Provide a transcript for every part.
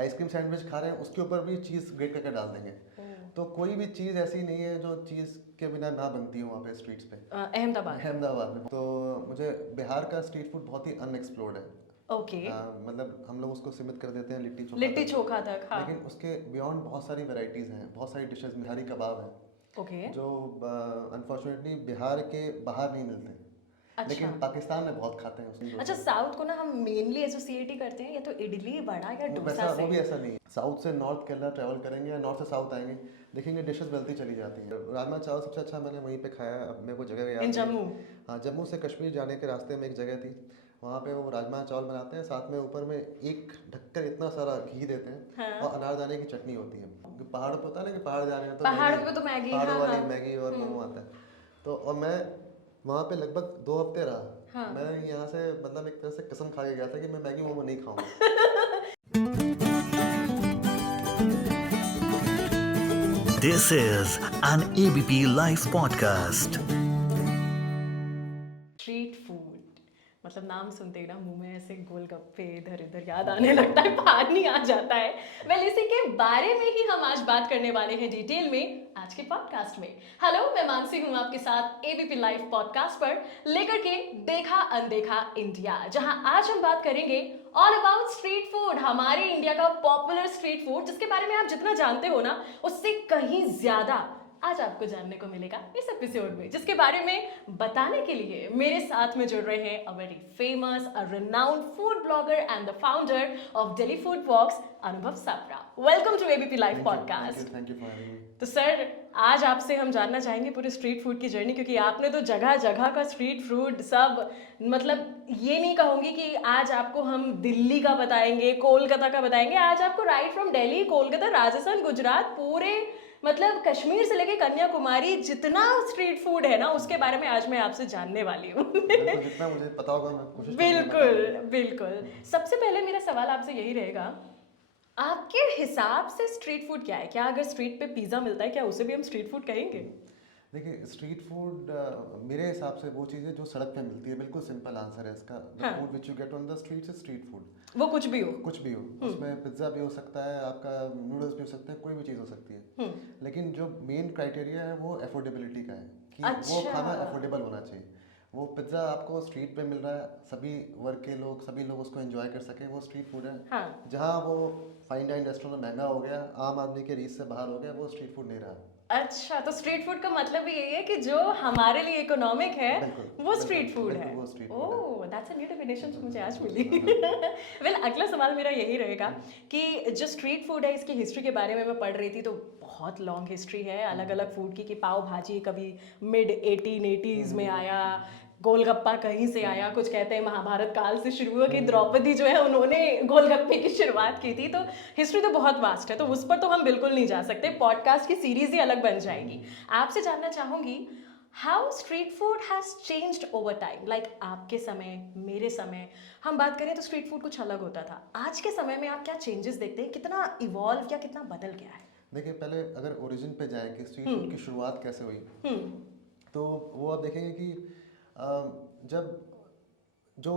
Ice cream sandwich खा रहे हैं उसके ऊपर भी चीज़ ग्रेट करके डाल देंगे। तो कोई भी चीज़ ऐसी नहीं है जो चीज़ के बिना ना बनती हो वहाँ पे स्ट्रीट्स पे। अहमदाबाद। अहमदाबाद में तो मुझे बिहार का स्ट्रीट फूड बहुत ही अनएक्सप्लोर्ड है। ओके। मतलब हम लोग उसको सीमित कर देते हैं लिट्टी चोखा लिट्टी तक, चोखा तक, हाँ। लेकिन उसके बियॉन्ड बहुत सारी वैरायटीज़ हैं, बहुत सारी डिशेस। बिहारी कबाब है ओके। जो अनफॉर्चुनेटली बिहार के बाहर नहीं मिलते, अच्छा। लेकिन पाकिस्तान में बहुत खाते हैं उसकी अच्छा, डोसा। साउथ को ना हम मेनली एसोसिएट ही करते हैं या तो इडली वड़ा या वो डोसा वैसा से। वो भी ऐसा नहीं है। साउथ से नॉर्थ केरला ट्रैवल करेंगे या नॉर्थ से साउथ आएंगे, देखेंगे डिशेस मिलती चली जाती हैं। राजमा चावल सबसे अच्छा मैंने वहीं पे खाया, अब मेरे को जगह याद इन नहीं जम्मू। है। हाँ, जम्मू से कश्मीर जाने के रास्ते में एक जगह थी, वहाँ पे वो राजमा चावल बनाते हैं, साथ में ऊपर में एक ढक्कन इतना सारा घी देते हैं हाँ। और अनारदाने की चटनी होती है। पहाड़ पे होता है ना कि पहाड़ जा रहे हैं तो पहाड़ मैगी, पे तो मैगी, पहाड़ों हाँ वाली हाँ। मैगी और मोमो आता है। तो और मैं वहाँ पे लगभग 2 हफ्ते रहा। हाँ। मैं यहाँ से मतलब एक तरह से कसम खा के गया था कि मैं मैगी मोमो नहीं खाऊंगा। This is an ABP Life podcast. Street food मतलब नाम सुनते ही ना मुंह में ऐसे गोलगप्पे इधर उधर याद आने लगता है, पानी आ जाता है। वेल, इसी के बारे में ही हम आज बात करने वाले हैं डिटेल में आज के पॉडकास्ट में। हेलो, मैं मानसी हूं आपके साथ एबीपी लाइव पॉडकास्ट पर लेकर के देखा अनदेखा इंडिया, जहां आज हम बात करेंगे ऑल अबाउट स्ट्रीट फूड, हमारे इंडिया का पॉपुलर स्ट्रीट फूड जिसके बारे में आप जितना जानते हो ना उससे कहीं ज्यादा आज आपको जानने को मिलेगा इस एपिसोड में, जिसके बारे में बताने के लिए मेरे साथ में जुड़ रहे हैं a very famous, a renowned food blogger and the founder of Delhi food walks, Anubhav Sapra. Welcome to ABP live podcast. Thank you for having me. तो सर, आज आपसे हम जानना चाहेंगे पूरे स्ट्रीट फूड की जर्नी, क्योंकि आपने तो जगह जगह का स्ट्रीट फूड सब, मतलब ये नहीं कहूंगी कि आज आपको हम दिल्ली का बताएंगे, कोलकाता का बताएंगे। आज आपको राइट फ्रॉम दिल्ली, कोलकाता, राजस्थान, गुजरात, पूरे मतलब कश्मीर से लेके कन्याकुमारी जितना स्ट्रीट फूड है ना उसके बारे में आज मैं आपसे जानने वाली हूँ। बिल्कुल, जितना मुझे पता होगा मैं कोशिश करूंगा बिल्कुल बताने बिल्कुल। सबसे पहले मेरा सवाल आपसे यही रहेगा, आपके हिसाब से स्ट्रीट फूड क्या है? क्या अगर स्ट्रीट पे पिज्जा मिलता है क्या उसे भी हम स्ट्रीट फूड कहेंगे? की। देखिए, स्ट्रीट फूड मेरे हिसाब से वो चीज़ है जो सड़क पे मिलती है। बिल्कुल सिंपल आंसर है इसका। द हाँ। Food which you get on the street is street food. वो कुछ भी हो। कुछ भी हो, उसमें पिज्ज़ा भी हो सकता है, आपका नूडल्स भी हो सकते हैं, कोई भी चीज़ हो सकती है। लेकिन जो मेन क्राइटेरिया है वो अफोर्डेबिलिटी का है कि वो अच्छा। खाना अफोर्डेबल होना चाहिए। वो पिज्ज़ा आपको स्ट्रीट पे मिल रहा है, सभी वर्ग के लोग, सभी लोग उसको एंजॉय कर सके, वो स्ट्रीट फूड है। हाँ। जहाँ वो फाइन डाइन रेस्टोरेंट में महंगा हो गया, आम आदमी के रीच से बाहर हो गया, वो स्ट्रीट फूड नहीं रहा। अच्छा, तो स्ट्रीट फूड का मतलब भी यही है कि जो हमारे लिए इकोनॉमिक है बिल्कुल, वो स्ट्रीट फूड बिल्कुल है। वो स्ट्रीट फूड है। ओह, दैट्स अ न्यू डेफिनेशन जो मुझे आज मिली। वेल, अगला सवाल मेरा यही रहेगा कि जो स्ट्रीट फूड है इसकी हिस्ट्री के बारे में मैं पढ़ रही थी, तो बहुत लॉन्ग हिस्ट्री है अलग अलग फूड की, कि पाव भाजी कभी मिड 1880s में आया, गोलगप्पा कहीं से आया, कुछ कहते हैं महाभारत काल से शुरू हुआ कि द्रौपदी जो है उन्होंने गोलगप्पे की शुरुआत की थी। तो हिस्ट्री तो बहुत वास्ट है, तो उस पर तो हम बिल्कुल नहीं जा सकते, पॉडकास्ट की सीरीज ही अलग बन जाएगी। आपसे जानना चाहूंगी, how street food has changed over time, like आपके समय, मेरे समय हम बात करें तो स्ट्रीट फूड कुछ अलग होता था, आज के समय में आप क्या चेंजेस देखते हैं, कितना इवॉल्व या कितना बदल गया है? देखिए, पहले अगर ओरिजिन पे जाए कि स्ट्रीट फूड की शुरुआत कैसे हुई, तो वो आप देखेंगे कि अ, जब जो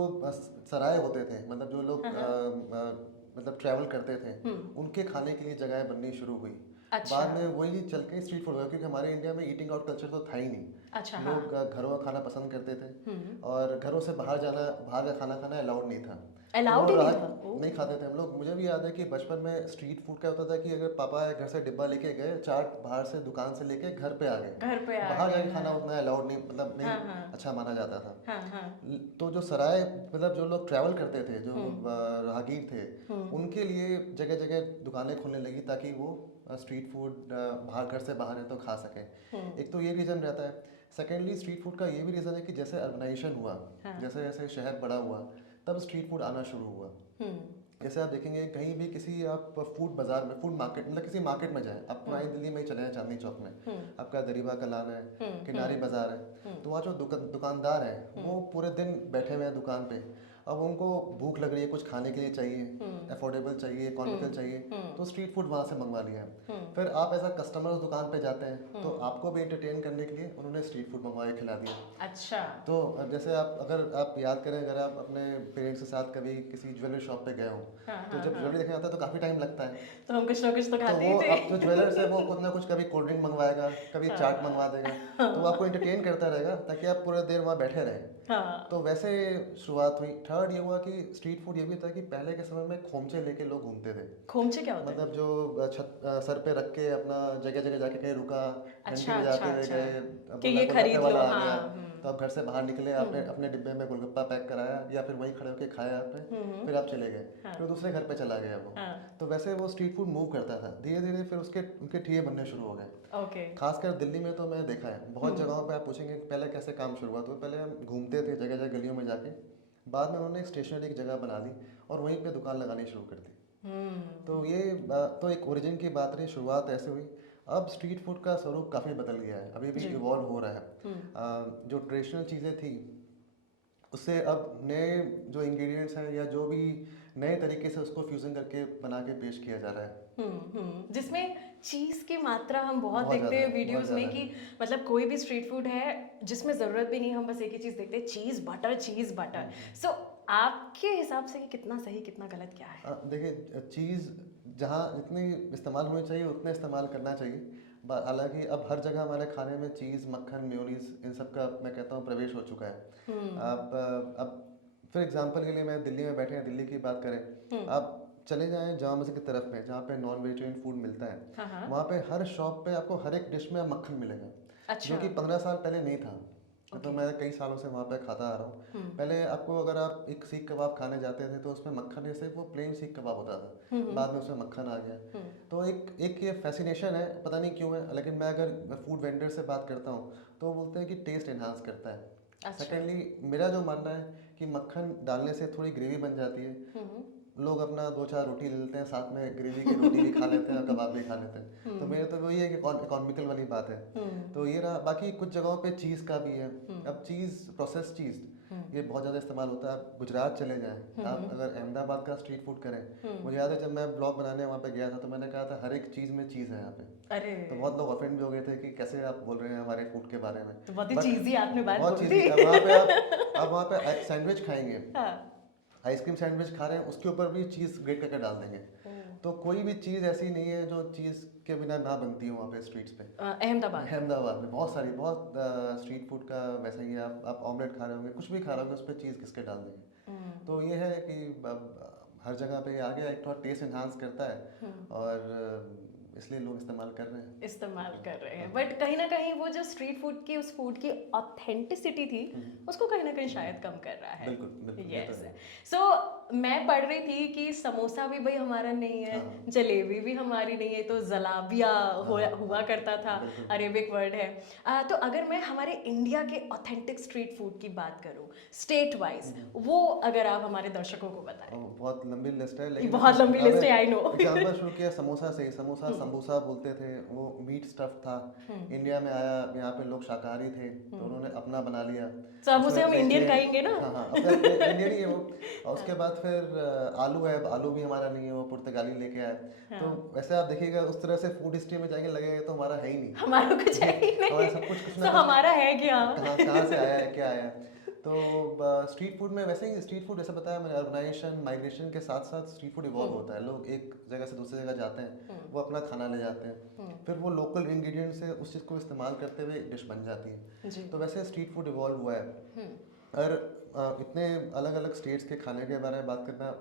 सराय होते थे, मतलब जो लोग मतलब ट्रैवल करते थे, उनके खाने के लिए जगह बननी शुरू हुई। अच्छा। बाद में वही चल के स्ट्रीट फूड हुआ, क्योंकि हमारे इंडिया में ईटिंग आउट कल्चर तो था ही नहीं। अच्छा। हाँ। लोग घरों का खाना पसंद करते थे और घरों से बाहर का खाना खाना अलाउड नहीं था। अलाउड ही नहीं था। नहीं खाते थे हम लोग। मुझे भी याद है कि बचपन में स्ट्रीट फूड क्या होता था कि अगर पापा घर से डिब्बा लेके गए, चाट बाहर से दुकान से लेके घर पे आ गए, घर पे आ बाहर गए, जाके खाना उतना अलाउड नहीं, मतलब नहीं हाँ हाँ अच्छा माना जाता था। हाँ हाँ। तो जो सराय, मतलब जो लोग ट्रैवल करते थे, जो राहगीर थे, उनके लिए जगह जगह दुकानें खुलने लगी ताकि वो स्ट्रीट फूड बाहर, घर से बाहर है तो खा सके। एक तो ये रीज़न रहता है। सेकेंडली, स्ट्रीट फूड का ये भी रीज़न है कि जैसे अर्बनाइजेशन हुआ, जैसे जैसे शहर बड़ा हुआ, तब स्ट्रीट फूड आना शुरू हुआ। जैसे आप देखेंगे कहीं भी किसी आप फूड बाजार में, फूड मार्केट, मतलब किसी मार्केट में जाए, आप पुरानी दिल्ली में ही चले जाएं, चांदनी चौक में आपका दरीबा का लान है, किनारी बाजार है, तो वहाँ जो दुकानदार है वो पूरे दिन बैठे हुए हैं दुकान पे। अब उनको भूख लग रही है, कुछ खाने के लिए चाहिए, अफोर्डेबल चाहिए, इकोनॉमिकल चाहिए, तो स्ट्रीट फूड वहाँ से मंगवा लिया। फिर आप ऐसा कस्टमर उस दुकान पे जाते हैं तो आपको भी एंटरटेन करने के लिए उन्होंने स्ट्रीट फूड मंगवा के खिला दिया। अच्छा। तो जैसे अगर आप याद करें, अगर आप अपने पेरेंट्स के साथ कभी किसी ज्वेलरी शॉप पे गए हो, तो जब ज्वेलरी देखने आता है तो काफ़ी टाइम लगता है। तो हम कुछ ना कुछ तो तो खाते वो ही थे। अब जो ज्वेलर्स है वो कुछ ना कुछ, कभी कोल्ड ड्रिंक मंगवाएगा, कभी चाट मंगवा देगा, तो वो आपको एंटरटेन करता रहेगा ताकि आप पूरा देर वहाँ बैठे रहें। हाँ। तो वैसे शुरुआत हुई। थर्ड ये हुआ कि स्ट्रीट फूड ये भी था कि पहले के समय में खोमचे लेके लोग घूमते थे। खोमचे क्या होता है? मतलब जो सर पे रख के अपना जगह जगह जाके कहीं रुका, घंटी अच्छा, बजाते अच्छा, हुए अच्छा। गए, कि बोला ये गोलगप्पे खरीद लो, वाला आ हाँ, गया, तो आप घर से बाहर निकले, आपने अपने डिब्बे में गोलगप्पा पैक कराया या फिर वहीं खड़े होके खाया आपने, फिर आप चले गए, फिर दूसरे घर पे चला गया वो। हाँ। तो वैसे वो स्ट्रीट फूड मूव करता था धीरे धीरे, फिर उसके उनके ठिये बनने शुरू हो गए। ओके। खासकर दिल्ली में तो मैं देखा है, बहुत जगहों पे आप पूछेंगे कि पहले कैसे काम शुरुआत हुई। पहले हम घूमते थे जगह जगह गलियों में जाके, बाद में उन्होंने एक स्टेशनरी की जगह बना ली और वहीं पे दुकान लगानी शुरू कर दी। तो ये तो एक ओरिजिन की बात रही, शुरुआत ऐसे हुई। अब स्ट्रीट फूड का स्वरूप काफ़ी बदल गया है, अभी भी इवॉल्व हो रहा है। जो ट्रेडिशनल चीज़ें थी उससे अब नए जो इंग्रेडिएंट्स हैं या जो भी नए तरीके से उसको फ्यूजन करके बना के पेश किया जा रहा है। जिसमें चीज की मात्रा हम बहुत बहुत देखते हैं ज़्यादा, वीडियोस बहुत में कि मतलब कोई भी स्ट्रीट फूड है जिसमें जरूरत भी नहीं, हम बस एक ही चीज देखते हैं, चीज बटर चीज बटर। सो आपके हिसाब से ये कितना सही कितना गलत क्या है? देखिए, चीज़ जहाँ जितनी इस्तेमाल होनी चाहिए उतने इस्तेमाल करना चाहिए। हालांकि अब हर जगह हमारे खाने में चीज़, मक्खन, मेयोनीज, इन सब का मैं कहता हूँ प्रवेश हो चुका है। अब फॉर एग्जांपल के लिए, मैं दिल्ली में बैठे हैं, दिल्ली की बात करें, आप चले जाएं जामा मस्जिद की तरफ में जहाँ पे नॉन वेजिटेरियन फूड मिलता है, वहाँ पे हर शॉप पे आपको हर एक डिश में मक्खन मिलेगा। अच्छा। जो कि 15 साल पहले नहीं था। तो मैं कई सालों से वहाँ पे खाता आ रहा हूँ। पहले आपको, अगर आप एक सीख कबाब खाने जाते थे तो उसमें मक्खन, जैसे वो प्लेन सीख कबाब होता था, बाद में उसमें मक्खन आ गया। तो एक ये फैसिनेशन है, पता नहीं क्यों है, लेकिन मैं अगर फूड वेंडर से बात करता हूँ तो वो बोलते हैं कि टेस्ट एनहांस करता है। अच्छा। सेकेंडली, मेरा जो मानना है कि मक्खन डालने से थोड़ी ग्रेवी बन जाती है, लोग अपना 2-4 रोटी ले लेते हैं, साथ में ग्रेवी की रोटी भी खा लेते हैं और कबाब भी खा लेते हैं। तो मेरे तो वही है कि इकोनॉमिकल वाली बात है। तो ये रहा। बाकी कुछ जगहों पे चीज़ का भी है। अब चीज़, प्रोसेस चीज़, ये बहुत ज़्यादा इस्तेमाल होता है। आप गुजरात चले जाएं, आप अगर अहमदाबाद का स्ट्रीट फूड करें, मुझे याद है जब मैं ब्लॉग बनाने वहाँ पे गया था तो मैंने कहा था हर एक चीज़ में चीज़ है यहाँ पे। अरे तो बहुत लोग ऑफेंड भी हो गए थे कि कैसे आप बोल रहे हैं हमारे फूड के बारे में। तो बहुत ही But चीजी आपने बात बहुत बोल चीज़ी। दी। अब वहाँ पे सैंडविच खाएंगे, हाँ। आइसक्रीम सैंडविच खा रहे हैं, उसके ऊपर भी चीज़ ग्रेट करके डाल देंगे। तो कोई भी चीज़ ऐसी नहीं है जो चीज़ के बिना ना बनती हो वहाँ पे स्ट्रीट्स पे। अहमदाबाद में बहुत सारी, बहुत स्ट्रीट फूड का वैसा ही है। आप ऑमलेट खा रहे होंगे, कुछ भी खा रहे होंगे, उस पर चीज़ किसके डाल देंगे। तो ये है कि अब हर जगह पे आ गया, एक थोड़ा टेस्ट एनहांस करता है और इसलिए लोग इस्तेमाल कर रहे हैं। बट कहीं ना कहीं वो जो स्ट्रीट फूड की, उस फूड की ऑथेंटिसिटी थी, उसको कहीं ना कहीं शायद कम कर रहा है। बिल्कुल, ये तो यस। है। सो मैं पढ़ रही थी कि समोसा भी भाई हमारा नहीं है, जलेबी भी हमारी नहीं है, तो जलाबिया हुआ करता था, अरेबिक वर्ड है। तो अगर मैं हमारे इंडिया के ऑथेंटिक स्ट्रीट फूड की बात करूं स्टेट वाइज, वो अगर आप हमारे दर्शकों को बताएं। बहुत लंबी लिस्ट है, ये बहुत लंबी लिस्ट है, आई नो। एग्जांपल शुरू किया समोसा से। समोसा बोलते थे, वो मीट स्टफ था। इंडिया में आया, यहाँ पे लोग शाकाहारी थे तो उन्होंने अपना बना लिया। तो अब उसे हम इंडियन कहेंगे ना? हाँ, इंडियन ही है वो। और उसके बाद फिर आलू है, आलू भी हमारा नहीं है, वो पुर्तगाली लेके आए। तो वैसे आप देखिएगा, उस तरह से फूड हिस्ट्री में जाएंगे लगेगा तो हमारा है ही नहीं, हमारा कुछ है ही नहीं। हमारा सब कुछ तो हमारा है क्या? कहाँ से आया है, क्या आया है। तो स्ट्रीट फूड में वैसे ही, स्ट्रीट फूड जैसे बताया मैंने, अर्बनाइजेशन, माइग्रेशन के साथ साथ स्ट्रीट फूड इवॉल्व होता है। लोग एक जगह से दूसरी जगह जाते हैं, वो अपना खाना ले जाते हैं, फिर वो लोकल इंग्रेडिएंट से उस चीज़ को इस्तेमाल करते हुए डिश बन जाती है। तो वैसे स्ट्रीट फूड इवॉल्व हुआ है। और इतने अलग अलग स्टेट्स के खाने के बारे में बात करना,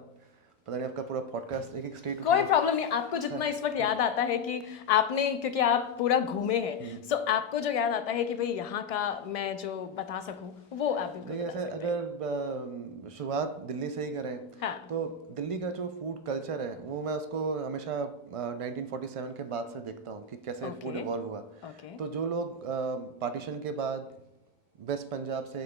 पता नहीं आपका पूरा पॉडकास्ट एक स्टेट। कोई प्रॉब्लम नहीं। आपको जितना इस वक्त याद आता है कि आपने, क्योंकि आप पूरा घूमे हैं, सो आपको जो याद आता है कि भाई यहाँ का मैं जो बता सकूं, वो आप बिल्कुल बता जैसे सकते हैं। अगर शुरुआत दिल्ली से ही करें, हाँ। तो दिल्ली का जो फूड कल्चर है वो मैं उसको हमेशा 1947 के बाद से देखता हूँ कि कैसे फूड इवॉल्व हुआ। तो जो लोग पार्टीशन के बाद वेस्ट पंजाब से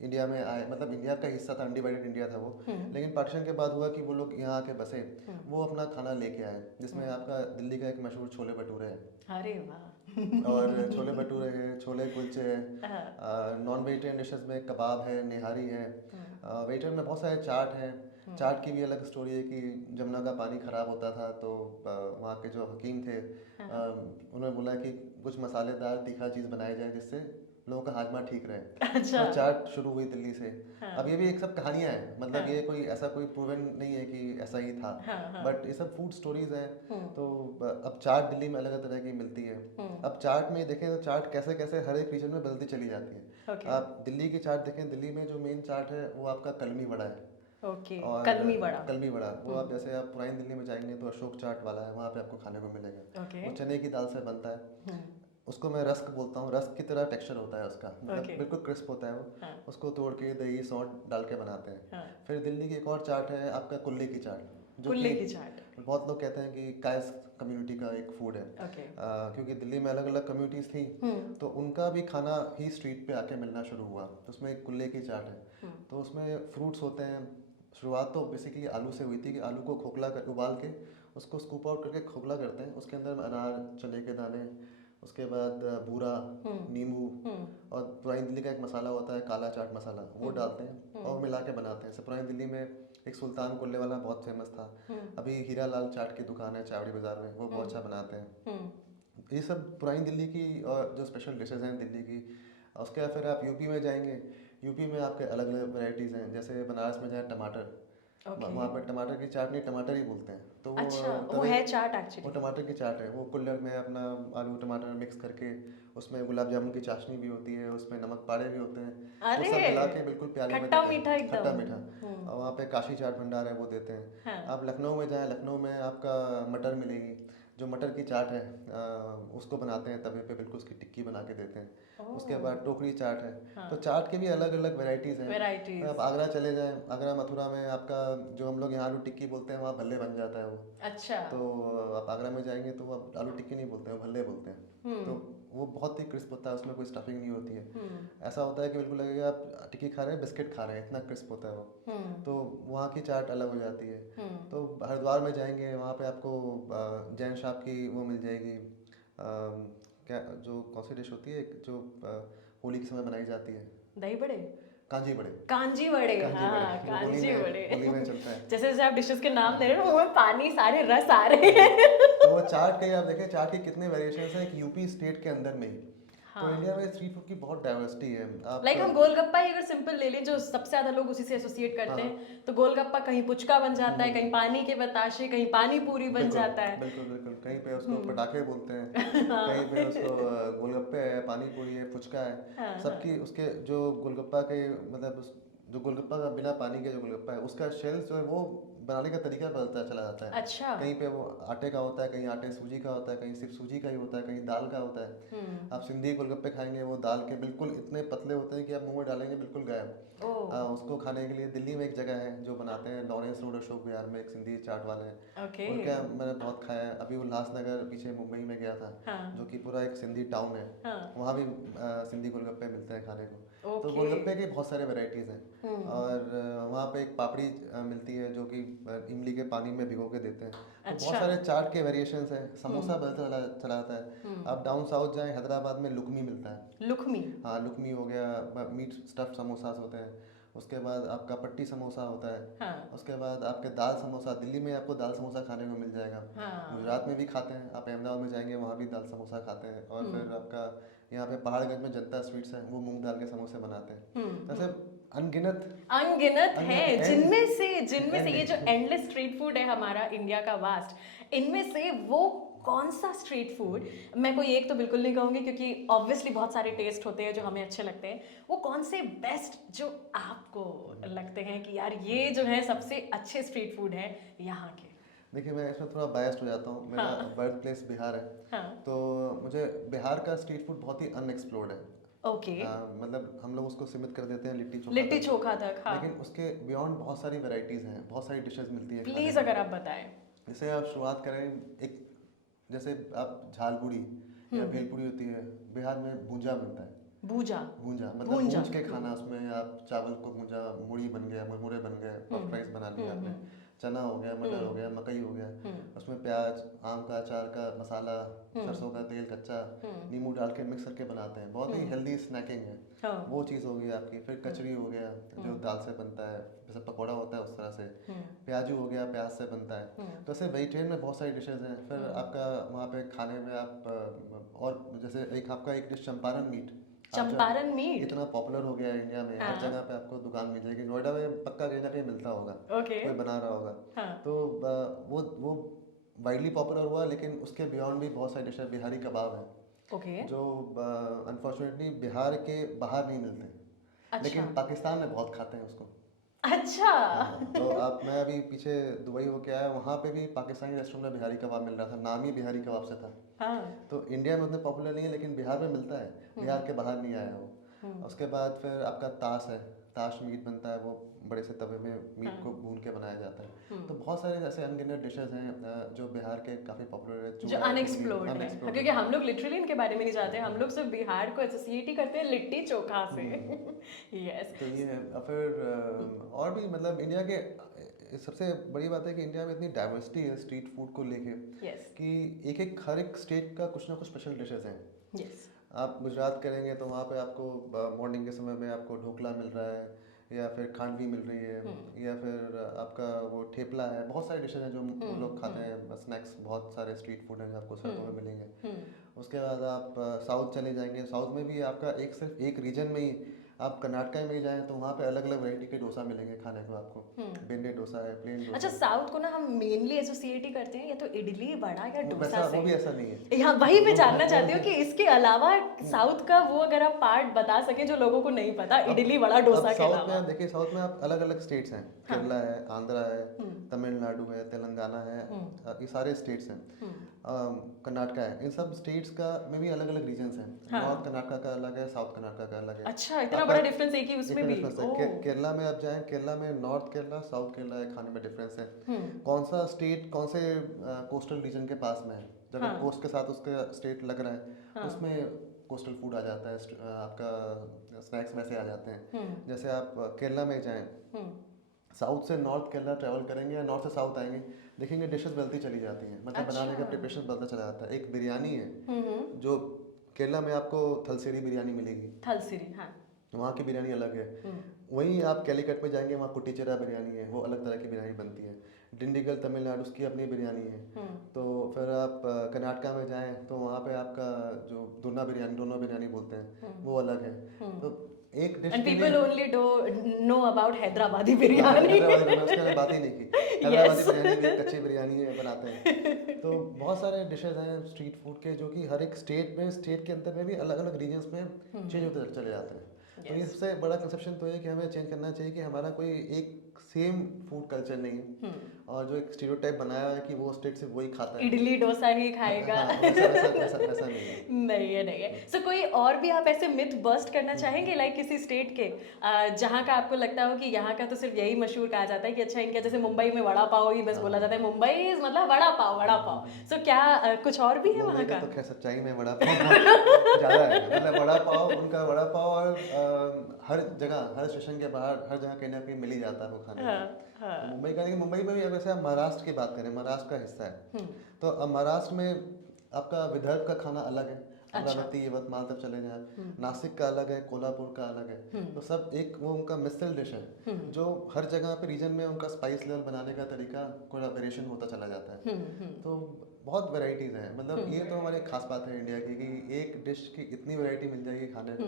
इंडिया में आए, मतलब इंडिया का हिस्सा था, अनडिवाइडेड इंडिया था वो, लेकिन पार्टीशन के बाद हुआ कि वो लोग यहाँ आके बसे, वो अपना खाना लेके आए, जिसमें आपका दिल्ली का एक मशहूर छोले भटूरे है। अरे वाह। और छोले भटूरे है, छोले कुलचे है, नॉन वेजिटेरियन डिशेस में कबाब है, निहारी है, वेजिटेरियन में बहुत सारे चाट हैं। चाट की भी अलग स्टोरी है कि जमुना का पानी खराब होता था तो वहाँ के जो हकीम थे उन्होंने बोला कि कुछ मसालेदार तीखा चीज़ बनाई जाए जिससे लोगों का हाजमा ठीक रहे। अच्छा। तो चाट शुरू हुई दिल्ली से। अब ये भी एक सब कहानियां हैं, मतलब ये कोई ऐसा कोई प्रूवन नहीं है कि ऐसा ही था, बट ये सब फूड स्टोरीज हैं। तो अब चाट दिल्ली में अलग अलग तरह की मिलती है। अब चाट में देखें तो चाट कैसे कैसे हर एक रीजन में बदलती चली जाती है। आप दिल्ली की चाट देखें, दिल्ली में जो मेन चाट है वो आपका कलमी वड़ा है। ओके, और कलमी वड़ा। कलमी वड़ा वो आप जैसे आप पुरानी दिल्ली में जाएंगे तो अशोक चाट वाला है, वहाँ पे आपको खाने को मिलेगा। वो चने की दाल से बनता है, उसको मैं रस्क बोलता हूँ। रस्क की तरह टेक्सचर होता है उसका, मतलब बिल्कुल क्रिस्प होता है वो। उसको तोड़ के दही सौंठ डाल के बनाते हैं। फिर दिल्ली की एक और चाट है आपका कुल्ले की चाट, जो कुल्ले की चाट बहुत लोग कहते हैं कि कायस कम्युनिटी का एक फूड है। क्योंकि दिल्ली में अलग अलग कम्युनिटीज थी, तो उनका भी खाना ही स्ट्रीट पे आके मिलना शुरू हुआ। तो उसमें एक कुल्ले की चाट है, तो उसमें फ्रूट्स होते हैं। शुरुआत तो बेसिकली आलू से हुई थी कि आलू को खोखला कर उबाल के उसको स्कूप आउट करके खोखला करते हैं, उसके अंदर अनार, चने के दाने, उसके बाद बूरा, नींबू, और पुरानी दिल्ली का एक मसाला होता है काला चाट मसाला, वो डालते हैं और मिला के बनाते हैं। पुरानी दिल्ली में एक सुल्तान कुल्ले वाला बहुत फेमस था, अभी हीरा लाल चाट की दुकान है चावड़ी बाजार में, वो बहुत अच्छा बनाते हैं। ये सब पुरानी दिल्ली की और जो स्पेशल डिशेज हैं दिल्ली की। उसके बाद फिर आप यूपी में जाएंगे, यूपी में आपके अलग अलग वैरायटीज़ हैं। जैसे बनारस में जाए टमाटर, वहाँ पर टमाटर की चाट नहीं टमाटर ही बोलते हैं। तो वो है चाट एक्चुअली, वो टमाटर की चाट है। वो कुल्हड़ में अपना आलू टमाटर मिक्स करके उसमें गुलाब जामुन की चाशनी भी होती है, उसमें नमक पाड़े भी होते हैं, वो सब मिला के बिल्कुल प्याली में खट्टा मीठा एकदम, खट्टा मीठा। और वहाँ पे काशी चाट भंडार है, वो देते हैं। आप लखनऊ में जाएं, लखनऊ में आपका मटर मिलेगी, जो मटर की चाट है उसको बनाते हैं तवे पे, बिल्कुल उसकी टिक्की बना के देते हैं। उसके बाद टोकरी चाट है। तो चाट के भी अलग अलग वेराइटीज़ हैं। आप आगरा चले जाएं, आगरा मथुरा में आपका जो हम लोग यहाँ आलू टिक्की बोलते हैं, वहाँ भल्ले बन जाता है वो। अच्छा। तो आप आगरा में जाएंगे तो आप आलू टिक्की नहीं बोलते हैं, भल्ले बोलते हैं। तो वो बहुत ही क्रिस्प होता है, उसमें कोई स्टफिंग नहीं होती है। ऐसा होता है कि बिल्कुल लगेगा आप टिक्की खा रहे हैं, बिस्किट खा रहे हैं, इतना क्रिस्प होता है वो। तो वहाँ की चाट अलग हो जाती है। तो हरिद्वार में जाएंगे, वहाँ पे आपको जैन शाप की वो मिल जाएगी, क्या जो कौन सी डिश होती है जो होली के समय बनाई जाती है, दही बड़े, कांजी बड़े। कांजी बड़े, हाँ कांजी बड़े। होली में चलता है। जैसे जैसे आप डिशेस के नाम दे रहे हो, मुंह में पानी, सारे रस आ रहे हैं। तो वो चाट के आप देखें, चाट के कितने वेरिएशंस हैं, एक यूपी स्टेट के अंदर में ही। तो इंडिया में स्ट्रीट फूड की बहुत डाइवर्सिटी है। लाइक हम गोलगप्पा ही अगर सिंपल ले लें, जो सबसे ज्यादा लोग उसी से एसोसिएट करते हैं, तो गोलगप्पा कहीं पुचका बन जाता है, कहीं पानी के बताशे, कहीं पानी पूरी बन जाता है। बिल्कुल बिल्कुल, कहीं पे उसको पटाखे बोलते हैं, कहीं पे उसको गोलगप्पे है, पानी पूरी है, पुचका है। सबकी उसके जो गोलगप्पा के मतलब जो गोलगप्पा का बिना पानी के जो गोलगप्पा है, उसका शेल जो है वो बनाने का तरीका बदलता चला जाता है। अच्छा। कहीं पे वो आटे का होता है, कहीं आटे सूजी का होता है, कहीं सिर्फ सूजी का ही होता है, कहीं दाल का होता है। आप सिंधी गोलगप्पे खाएंगे, वो दाल के बिल्कुल इतने पतले होते हैं कि आप मुंह में डालेंगे बिल्कुल गायब। उसको खाने के लिए दिल्ली में एक जगह है जो बनाते हैं, लॉरेंस रोड अशोक विहार में एक सिंधी चाट वाले हैं। उनका मैंने बहुत खाया है। अभी उल्लासनगर पीछे मुंबई में गया था, जो कि पूरा एक सिंधी टाउन है, वहाँ भी सिंधी गोलगप्पे मिलते हैं खाने को। तो गोलगप्पे की बहुत सारे वैरायटीज हैं। और वहाँ पे एक पापड़ी मिलती है जो कि इमली के पानी में भिगो के देते हैं। तो बहुत सारे चाट के वेरिएशंस हैं। समोसा बदलता चला जाता है। आप डाउन साउथ जाएं, हैदराबाद में लुकमी मिलता है। लुकमी, हाँ लुकमी हो गया, मीट स्टफ्ड समोसा होते हैं। उसके बाद आपका पट्टी समोसा होता है। उसके बाद आपके दाल समोसा, दिल्ली में आपको दाल समोसा खाने को मिल जाएगा। गुजरात में भी खाते हैं, आप अहमदाबाद में जाएंगे वहाँ भी दाल समोसा खाते हैं। और फिर आपका यहाँ पे पहाड़गंज में जनता स्वीट्स है, वो मूंग दाल के समोसे बनाते हैं। ऐसे अनगिनत है, जिनमें से ये जो एंडलेस स्ट्रीट फूड है हमारा इंडिया का वास्ट, इनमें से वो कौन सा स्ट्रीट फूड, मैं कोई एक तो बिल्कुल नहीं कहूँगी क्योंकि ऑब्वियसली बहुत सारे टेस्ट होते हैं जो हमें अच्छे लगते हैं, वो कौन से बेस्ट जो आपको लगते हैं कि यार ये जो है सबसे अच्छे स्ट्रीट फूड है यहाँ के? देखिए मैं इसमें थोड़ा बायस्ड हो जाता हूँ, मेरा बर्थ प्लेस बिहार है। तो मुझे बिहार का स्ट्रीट फूड बहुत ही अनएक्सप्लोर्ड है। मतलब हम लोग उसको सीमित कर देते हैं लिट्टी चोखा तक। लेकिन उसके बियॉन्ड बहुत सारी वेराइटीज हैं, बहुत सारी डिशेस मिलती है। प्लीज अगर आप बताएं। जैसे आप शुरुआत करें, एक जैसे आप झालपुड़ी या भेलपुरी होती है, बिहार में भूंजा बनता है। भूंजा मतलब भूंजा। भूंज के खाना, उसमें आप चावल को भूंजा, मुड़ी बन गया, मुरमुरे बन गए, पफ राइस बना लिया आपने, चना हो गया, मटर हो गया, मकई हो गया, उसमें प्याज, आम का अचार का मसाला, सरसों का तेल कच्चा, नींबू डाल के मिक्स करके बनाते हैं, बहुत ही हेल्दी स्नैकिंग है। हाँ। वो चीज़ हो गई आपकी। फिर कचरी हो गया जो दाल से बनता है, जैसे पकौड़ा होता है उस तरह से। प्याजू हो गया, प्याज से बनता है। तो ऐसे वेजिटेरियन में बहुत सारी डिशेज हैं। फिर आपका वहाँ पे खाने में आप और जैसे एक आपका एक dish Champaran meat, Champaran meat इतना पॉपुलर हो गया है इंडिया में। हर जगह पे आपको दुकान मिल जाएगी, नोएडा में पक्का कहीं ना कहीं मिलता होगा, ओके। कोई बना रहा होगा। हाँ। तो वो वाइडली पॉपुलर हुआ, लेकिन उसके बियॉन्ड भी बहुत सारी डिश है। बिहारी कबाब है ओके। जो अनफॉर्चुनेटली बिहार के बाहर नहीं मिलते, लेकिन पाकिस्तान में बहुत खाते हैं उसको। अच्छा। तो मैं अभी पीछे दुबई होके आया, वहाँ पे भी पाकिस्तानी रेस्टोरेंट में बिहारी कबाब मिल रहा था, नाम ही बिहारी कबाब से था। हाँ। तो इंडिया में उतना पॉपुलर नहीं है, लेकिन बिहार में मिलता है, बिहार के बाहर नहीं आया वो। उसके बाद फिर आपका ताश है, ताश मीट बनता है, वो बड़े से तवे में मीट को भून के बनाया जाता है। तो बहुत सारे ऐसे अनगिनत डिशेस हैं जो बिहार के काफ़ी पॉपुलर है, जो अनएक्सप्लोर्ड है, क्योंकि हम लोग लिटरली इनके बारे में नहीं जानते। हम लोग सिर्फ बिहार को एसोसिएट ही करते हैं लिट्टी चोखा से। यस। तो ये है। फिर और भी मतलब इंडिया के सबसे बड़ी बात है कि इंडिया में इतनी डाइवर्सिटी है स्ट्रीट फूड को लेके, कि एक हर एक स्टेट का कुछ ना कुछ स्पेशल डिशेस हैं। यस। आप गुजरात करेंगे तो वहाँ पे आपको मॉर्निंग के समय में आपको ढोकला मिल रहा है, या फिर खांडवी मिल रही है, या फिर आपका वो ठेपला है। बहुत सारे डिशेज हैं जो लोग खाते हैं, स्नैक्स बहुत सारे स्ट्रीट फूड हैं जो आपको सड़कों में मिलेंगे। उसके बाद आप साउथ चले जाएंगे, साउथ में भी आपका सिर्फ एक रीजन में ही, आप कर्नाटका में ही जाएं तो वहाँ पे अलग अलग वैरायटी के डोसा मिलेंगे खाने को आपको। बेंडे डोसा है, प्लेन डोसा। अच्छा, साउथ को ना हम मेनली एसोसिएट ही करते हैं या तो इडली वड़ा या डोसा से। वो भी ऐसा नहीं है। यहाँ वही मैं जानना चाहती हूँ कि इसके अलावा साउथ का वो अगर आप पार्ट बता सके जो लोगों को नहीं पता, इडली वड़ा डोसा के साउथ में अलावा। आप देखिए, साउथ में आप अलग अलग स्टेट्स हैं, केरला है, आंध्रा है, तमिलनाडु है, तेलंगाना है, ये सारे स्टेट्स हैं, कर्नाटका है। इन सब स्टेट्स का में भी अलग अलग रीजन्स हैं। नॉर्थ कर्नाटका का अलग है, साउथ कर्नाटका का अलग है। अच्छा, इतना बड़ा डिफरेंस है कि उसमें भी। केरला में आप जाएं, केरला में नॉर्थ केरला, साउथ केरला है, खाने में डिफरेंस है। कौन सा स्टेट कौन से कोस्टल रीजन के पास में है, जब कोस्ट के साथ उसका स्टेट लग रहा है, उसमें कोस्टल फूड आ जाता है, आपका स्नैक्स वैसे आ जाते हैं। जैसे आप केरला में जाएं, साउथ से नॉर्थ केरला ट्रैवल करेंगे या नॉर्थ से साउथ आएंगे, देखेंगे डिशेस बदलती चली जाती हैं, मतलब बनाने का प्रिपरेशन बदलता चला जाता है। एक बिरयानी है जो केरला में आपको थलसेरी बिरयानी मिलेगी, थलसेरी, हाँ, वहाँ की बिरयानी अलग है। वहीं आप कैलीकट में जाएंगे, वहाँ कुट्टीचेरा बिरयानी है, वो अलग तरह की बिरयानी बनती है। डिंडीगल तमिलनाडु, उसकी अपनी बिरयानी है। तो फिर आप कर्नाटका में जाएं तो वहाँ पे आपका जो दोना बिरयानी बोलते हैं, वो अलग है। तो एक dish and people only know about Hyderabadi biryani. उसके बारे में बात ही नहीं की। हैदराबादी बिरयानी भी कच्ची बिरयानी है, बनाते हैं। तो बहुत सारे डिशेज हैं स्ट्रीट फूड के जो कि हर एक स्टेट के अंदर में भी अलग अलग रीजन्स में चेंज होते चले जाते हैं। तो ये सबसे बड़ा कंसेप्शन तो है कि हमें चेंज करना चाहिए कि हमारा कोई एक सेम फूड कल्चर नहीं है, और जो एक स्टीरियोटाइप बनाया है कि वो स्टेट से वही खाता है, इडली डोसा ही खाएगा। वैसा नहीं है। नहीं है। सो कोई और भी आप ऐसे मिथ बस्ट करना चाहेंगे, लाइक किसी स्टेट के जहाँ का आपको लगता हो कि यहाँ का तो सिर्फ यही मशहूर कहा जाता है कि अच्छा इनका, जैसे मुंबई में वड़ा पाव ही बस बोला जाता है, मुंबई मतलब वड़ा पाव। सो क्या कुछ और भी है वहाँ का? तो खैर सच्चाई में वड़ा पाव ज़्यादा है, मतलब वड़ा पाव, उनका वड़ा पाव और हर जगह, हर स्टेशन के बाहर, हर जगह कहीं ना कहीं मिल ही जाता है वो खाने। तो मुंबई का, लेकिन मुंबई में भी वैसे आप महाराष्ट्र की बात करें, महाराष्ट्र का हिस्सा है, तो अब महाराष्ट्र में आपका विदर्भ का खाना अलग है, अमरावती, यवतमाल तक चले जाएं, नासिक का अलग है, कोल्हापुर का अलग है। तो सब एक वो उनका मिक्सड डिश है, जो हर जगह पे रीजन में उनका स्पाइस लेवल बनाने का तरीका कोई वेरिएशन होता चला जाता है। तो बहुत वैरायटीज हैं, मतलब ये तो हमारी खास बात है इंडिया की कि एक डिश की इतनी वैरायटी मिल जाएगी खाने को,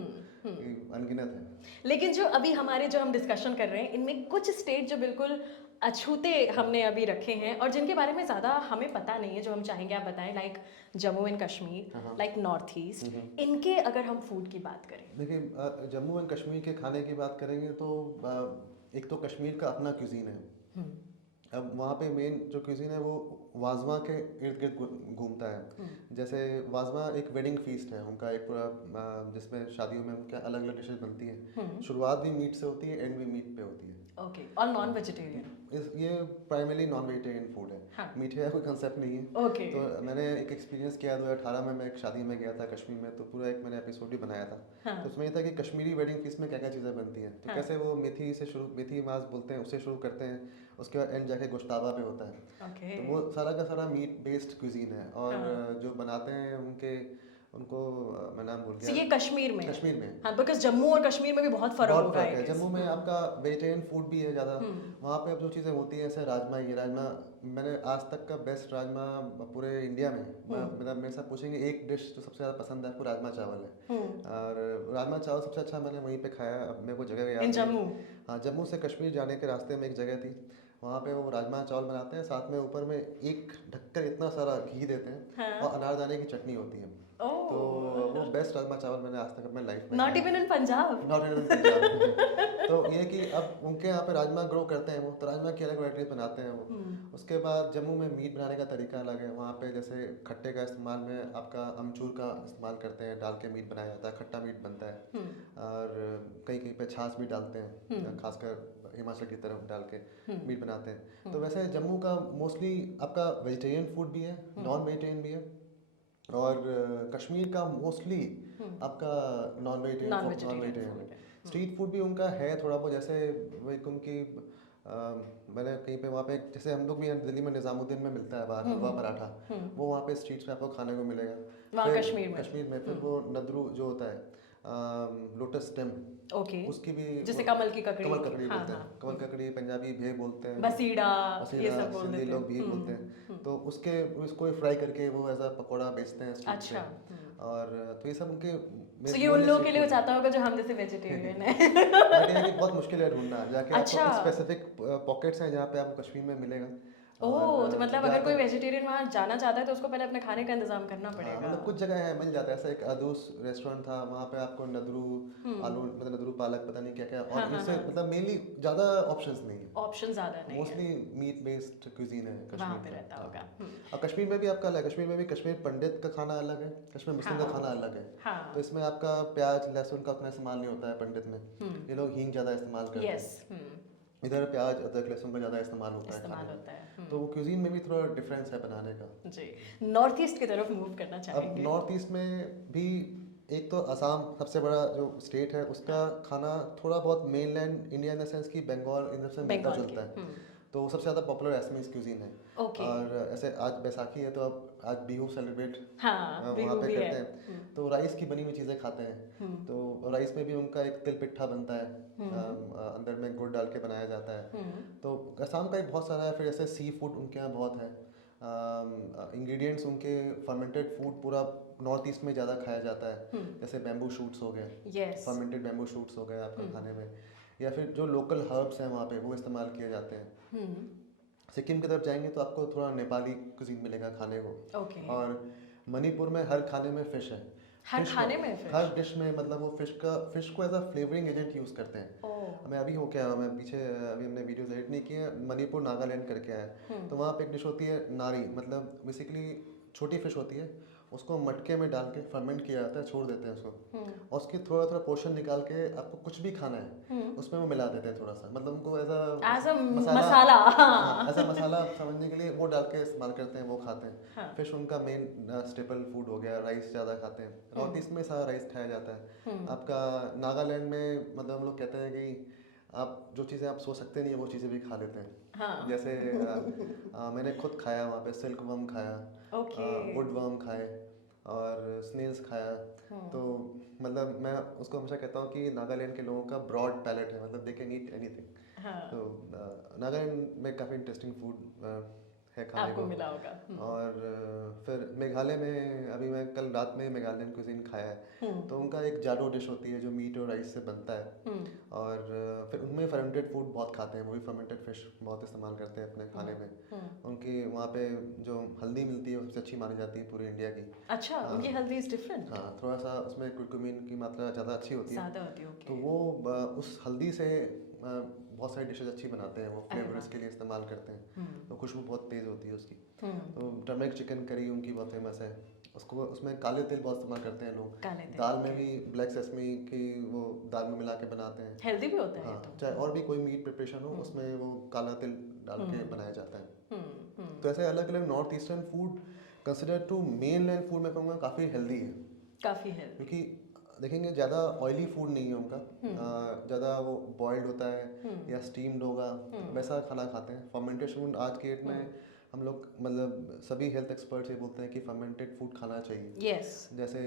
अनगिनत है। लेकिन जो अभी हमारे जो हम डिस्कशन कर रहे हैं, इनमें कुछ स्टेट जो बिल्कुल अछूते हमने अभी रखे हैं और जिनके बारे में ज़्यादा हमें पता नहीं है, जो हम चाहेंगे आप बताएं, like Jammu and Kashmir, like north east, इनके अगर हम फूड की बात करें। देखिए, जम्मू एंड कश्मीर के खाने की बात करेंगे तो एक तो कश्मीर का अपना क्यूजीन है। अब वहाँ पे मेन जो क्यूजीन है वो वाजवा के इर्द गिर्द घूमता है। जैसे वाजवा एक वेडिंग फीस्ट है उनका, एक पूरा जिसमें शादियों में उनके अलग अलग डिशेज बनती हैं। शुरुआत भी मीट से होती है, एंड भी मीट पे होती है। ओके, और नॉन वेजिटेरियन? ये प्राइमरली नॉन वेजिटेरियन फूड है। हाँ। मीठे का कोई कंसेप्ट नहीं है। ओके। तो मैंने एक एक्सपीरियंस किया 2018 में, मैं एक शादी में गया था कश्मीर में, तो पूरा एक मैंने एपिसोड भी बनाया था। हाँ। तो उसमें ये था कि कश्मीरी वेडिंग फीस्ट में क्या क्या चीज़ें बनती हैं, तो हाँ। कैसे वो मेथी मांस बोलते हैं, उससे शुरू करते हैं, उसके बाद एंड जाके गोश्ताबा पे होता है। ओके। तो वो सारा का सारा मीट बेस्ड क्यूजीन है। और हाँ। जो बनाते हैं उनको मैं नाम भूल So, ये गया। कश्मीर में? कश्मीर में। हाँ, बिकॉज जम्मू और कश्मीर में भी बहुत फर्क बहुत होगा, फर्क I है। guess। जम्मू में आपका वेजिटेरियन फूड भी है ज़्यादा। वहाँ पे अब जो चीज़ें होती हैं जैसे राजमा, मैंने आज तक का बेस्ट राजमा पूरे इंडिया में, मतलब मेरे साथ पूछेंगे एक डिश जो सबसे ज़्यादा पसंद है आपको, राजमा चावल है। और राजमा चावल सबसे अच्छा मैंने वहीं पे खाया। अब मेरे को जगह याद इन नहीं। जम्मू? हाँ, जम्मू से कश्मीर जाने के रास्ते में एक जगह थी, वहाँ पे वो राजमा चावल बनाते हैं, साथ में ऊपर में एक ढक्कन इतना सारा घी देते हैं। हाँ। और अनारदाने की चटनी होती है। ओह। तो वो बेस्ट राजमा चावल मैंने आज तक अपने लाइफ में नॉट खाया। Even in Punjab? Not in Punjab. तो ये कि अब उनके यहाँ पे राजमा ग्रो करते हैं वो, तो राजमा की अलग वैरायटीज बनाते हैं वो। उसके बाद जम्मू में मीट बनाने का तरीका अलग है। वहाँ पे जैसे खट्टे का इस्तेमाल में आपका अमचूर का इस्तेमाल करते हैं, डाल के मीट बनाया जाता है, खट्टा मीट बनता है। और कहीं कहीं पे छाछ भी डालते हैं, खासकर हिमाचल की तरफ डाल के मीट बनाते हैं। तो वैसे जम्मू का मोस्टली आपका वेजिटेरियन फूड भी है, नॉन वेजिटेरियन भी है। और कश्मीर का मोस्टली आपका नॉन वेजिटेरियन स्ट्रीट फूड भी उनका है थोड़ा बहुत। जैसे वो एक उनकी मैंने कहीं पे वहाँ पे जैसे हम लोग भी दिल्ली में निज़ामुद्दीन में मिलता है बाहर हलवा पराठा, वो वहाँ पे स्ट्रीट्स पे आपको खाने को मिलेगा। वहाँ फिर कश्मीर में फिर वो नदरू जो होता है, लोटस स्टेम, ओके, उसकी भी जैसे कमल की ककड़ी। कमल ककड़ी हाँ, बोलते हैं। हाँ। कमल ककड़ी पंजाबी भे बोलते हैं, बसीड़ा, ये सब बोल सिंधी देते लोग भी हैं। बोलते हैं। तो उसको फ्राई करके वो एज अ पकौड़ा बेचते हैं स्ट्रीट अच्छा। पे। और तो ये सब उनके So, ये उन लोगों के लिए हो जाता होगा जो हम जैसे वेजिटेरियन है। लेकिन बहुत मुश्किल है ढूंढना, जाके अच्छा। आपको स्पेसिफिक पॉकेट्स हैं जहाँ पे आपको कश्मीर में मिलेगा। ओह, तो मतलब अगर कोई वेजिटेरियन वहाँ जाना चाहता है तो उसको पहले अपने खाने का इंतजाम करना हाँ, पड़ेगा। मतलब कुछ जगह है मिल जाता है। ऐसा एक अदूस रेस्टोरेंट था, वहाँ पे आपको नदरू आलू, मतलब नदरू पालक, पता नहीं क्या क्या, और इससे मतलब मेनली ज़्यादा ऑप्शंस नहीं है, ऑप्शन ज़्यादा नहीं है। मोस्टली मीट बेस्ड क्यूजीन है वहाँ कश्मीर पे में। रहता होगा। और कश्मीर में भी आपका अलग है। कश्मीर में भी कश्मीर पंडित का खाना अलग है, कश्मीर मुस्लिम का खाना अलग है। हाँ। तो इसमें आपका प्याज लहसुन का उतना इस्तेमाल नहीं होता है पंडित में। ये लोग हींग ज़्यादा इस्तेमाल करते हैं। यस। इधर प्याज अदरक लहसुन का ज़्यादा इस्तेमाल होता है इस्तेमाल खाने में। होता है। तो वो क्यूजीन में भी थोड़ा डिफरेंस है बनाने का। जी, नॉर्थ ईस्ट की तरफ मूव करना अब चाहेंगे। नॉर्थ ईस्ट में भी एक तो असम सबसे बड़ा जो स्टेट है, उसका खाना थोड़ा बहुत mainland India in the sense कि बंगाल इन से मिलता जुलता है। तो सबसे ज़्यादा पॉपुलर असमीज क्यूजीन है। ओके। और ऐसे आज बैसाखी है तो अब आज बिहू सेलिब्रेट हाँ, वहाँ बिहू पे भी करते है। हैं। तो राइस की बनी हुई चीज़ें खाते हैं। तो राइस में भी उनका एक तिल पिट्ठा बनता है, अंदर में गुड़ डाल के बनाया जाता है। तो असम का एक बहुत सारा है। फिर जैसे सी फूड उनके यहाँ बहुत है। इंग्रेडिएंट्स उनके फर्मेंटेड फूड पूरा नॉर्थ ईस्ट में ज़्यादा खाया जाता है। जैसे बैम्बू शूट्स हो गए, यस। फर्मेंटेड बैम्बू शूट्स हो गए आपके खाने में, या फिर जो लोकल हर्ब्स हैं वहाँ पे वो इस्तेमाल किए जाते हैं। सिक्किम की तरफ जाएंगे तो आपको थोड़ा नेपाली कुजीन मिलेगा खाने को। ओके। और मणिपुर में हर खाने में फिश है। हर खाने में फिश? हर डिश में, मतलब वो फिश को as a flavouring agent use करते हैं। ओह। मैं अभी हो क्या मैं पीछे अभी हमने वीडियोस एडिट नहीं किए, मणिपुर नागालैंड करके आया। तो वहाँ पे एक डिश होती है नारी, मतलब बेसिकली छोटी फिश होती है, उसको मटके में डाल के फर्मेंट किया जाता है, छोड़ देते हैं उसको, और उसकी थोड़ा थोड़ा पोर्शन निकाल के आपको कुछ भी खाना है उसमें वो मिला देते हैं थोड़ा सा, मतलब उनको एज अ मसाला। ऐसा मसाला समझने के लिए वो डाल के इस्तेमाल करते हैं, वो खाते हैं। हाँ। फिश उनका मेन स्टेपल फूड हो गया। राइस ज़्यादा खाते हैं, नॉर्थ ईस्ट में सारा राइस खाया जाता है। आपका नागालैंड में मतलब हम लोग कहते हैं कि आप जो चीज़ें आप सोच सकते नहीं है वो चीज़ें भी खा लेते हैं। हाँ। जैसे मैंने खुद खाया वहाँ पे, सिल्क वर्म खाया, वुड वर्म खाए, और स्नेल्स खाया। तो मतलब मैं उसको हमेशा कहता हूँ कि नागालैंड के लोगों का ब्रॉड पैलेट है, मतलब दे कैन ईट एनीथिंग। हाँ। तो नागालैंड में काफ़ी इंटरेस्टिंग फूड है खाने आपको को मिला होगा। और फिर मेघालय में अभी मैं कल रात में मेघालयन कुजीन खाया है। तो उनका एक जाडो डिश होती है जो मीट और राइस से बनता है। और फिर उनमें फर्मेंटेड फूड बहुत खाते हैं, वो भी फर्मेंटेड फिश बहुत इस्तेमाल करते हैं अपने खाने में। उनकी वहाँ पे जो हल्दी मिलती है वो सबसे अच्छी मानी जाती है पूरी इंडिया की। अच्छा, उनकी हल्दी इज डिफरेंट? हाँ, थोड़ा सा उसमें कुरकुमीन की मात्रा ज़्यादा अच्छी होती है। ज़्यादा होती है, ओके। तो वो उस हल्दी से बहुत सारी डिशेज अच्छी बनाते हैं, वो फ्लेवर्स के लिए इस्तेमाल करते हैं। तो खुशबू बहुत तेज़ होती है उसकी। तो टर्मरिक चिकन करी उनकी बहुत फेमस है। उसको उसमें काले तिल बहुत इस्तेमाल करते हैं लोग। काले तिल, दाल में भी ब्लैक सेसमी की वो दाल में मिला के बनाते हैं। हेल्दी भी होता है ये हाँ, तो। चाहे और भी कोई मीट प्रिपरेशन हो उसमें वो काला तिल डाल के बनाया जाता है। तो ऐसे अलग अलग north eastern food consider to mainland food मैं कहूँगा काफ़ी हेल्दी है, काफी हेल्दी। क्योंकि देखेंगे ज़्यादा ऑयली फूड नहीं है उनका। ज़्यादा वो बॉइल्ड होता है या स्टीम्ड होगा, वैसा खाना खाते हैं। फर्मेंटेशन आज के डेट में हम लोग मतलब सभी हेल्थ एक्सपर्ट्स ये बोलते हैं कि फर्मेंटेड फूड खाना चाहिए। यस। जैसे